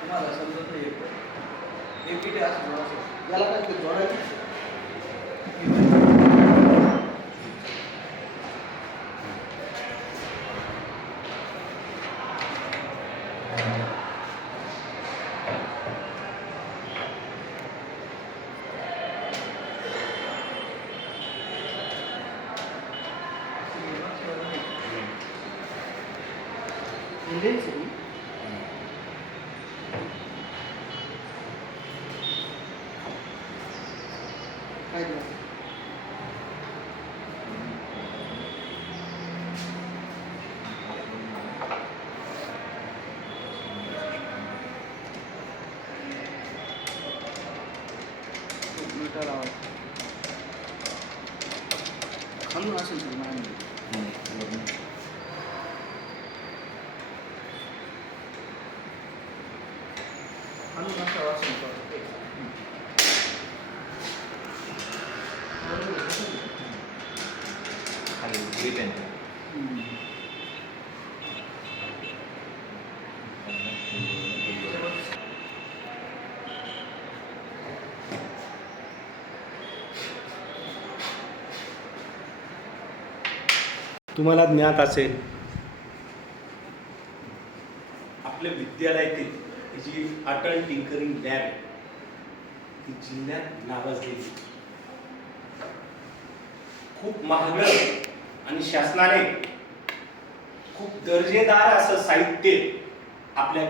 तुम्हाला समजत नाही एक किती असं याला काय ते जोडायचं इंडियन सिटी काय झालं मीटर आवाज खालून असेल तर नाही खालून असा असेल तुम्हाला ज्ञात असेल आपल्या विद्यालयातील जी अटल टिंकरिंग लॅब आहे ती जिल्ह्यात नावाजलेली खूप महाग आणि शासनाने खूप दर्जेदार असं साहित्य आपल्या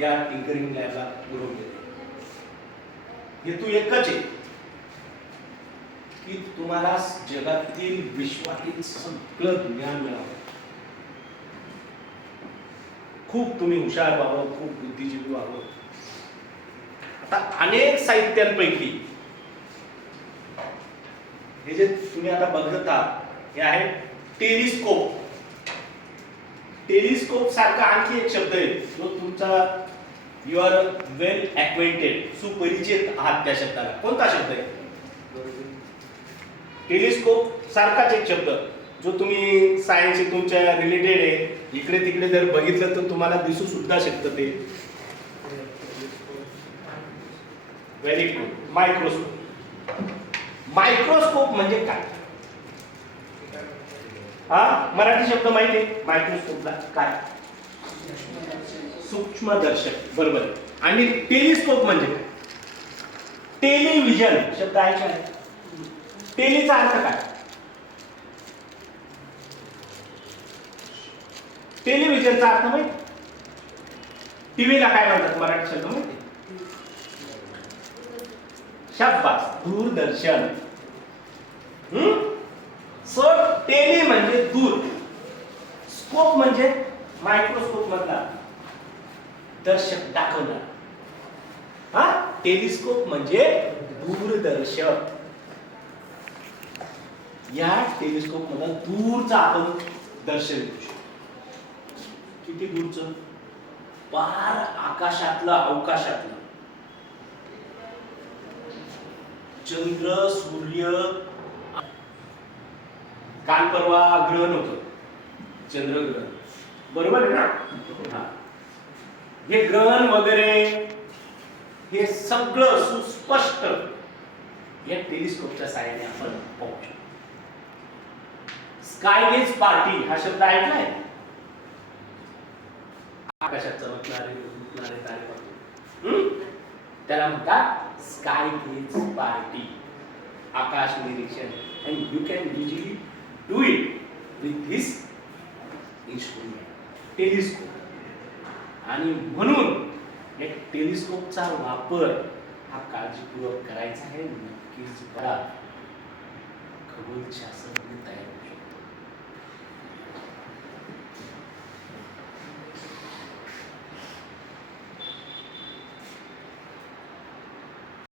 या टिंकरिंग लॅबला पुरवलेलं आहे. हेतू एकच आहे की तुम्हाला जगातील विश्वातील सगळं ज्ञान मिळावं. खूप तुम्ही हुशार व्हावं, खूप बुद्धिजीवी व्हावं. आता अनेक साहित्यांपैकी हे जे तुम्ही आता बघत आहात हे आहे टेलिस्कोप. टेलिस्कोप सारखा आणखी एक शब्द आहे जो तुमचा यू आर वेल ॲक्वेंटेड, सुपरिचित आहात त्या शब्दाला. कोणता शब्द आहे? टेलिस्कोप सारखाच एक शब्द जो तुम्ही सायन्सशी तुमच्या रिलेटेड आहे. इकडे तिकडे जर बघितलं तर तुम्हाला दिसू सुद्धा शकतं ते. Very good. मायक्रोस्कोप. मायक्रोस्कोप म्हणजे काय? हा मराठी शब्द माहिती आहे मायक्रोस्कोपला काय? सूक्ष्मदर्शक. बरोबर आहे. आणि टेलिस्कोप म्हणजे काय? टेलिव्हिजन शब्द ऐकलाय? टेलीचा अर्थ काय? टेलिव्हिजनचा अर्थ माहिती? टीव्हीला काय म्हणतात मराठी शब्द माहिती? शाबास, दूरदर्शन. सो टेली म्हणजे दूर, स्कोप म्हणजे मायक्रोस्कोप मधला दर्शक दाखवणार. हा टेलिस्कोप म्हणजे दूरदर्शक. या टेलिस्कोप मध्ये दूरचं आपण दर्शन घेऊ शकतो. किती दूरचं? पार आकाशातलं, अवकाशातलं चंद्र, सूर्य. काल परवा ग्रहण होतं, चंद्रग्रहण. बरोबर आहे ना? हे ग्रहण वगैरे हे सगळं सुस्पष्ट या टेलिस्कोपच्या सहाय्याने आपण पाहू शकतो. स्कायगेज पार्टी हा शब्द ऐकलाय? आकाशात चमकणारे तारे पाहतो त्याला म्हणतात स्कायगेज पार्टी, आकाश निरीक्षण. and you can easily do it with this instrument, telescope. आणि म्हणून एक टेलिस्कोपचा वापर हा काळजीपूर्वक करायचा आहे. नक्कीच करा. खगोलशास्त्रज्ञ तयार होऊ शकतो.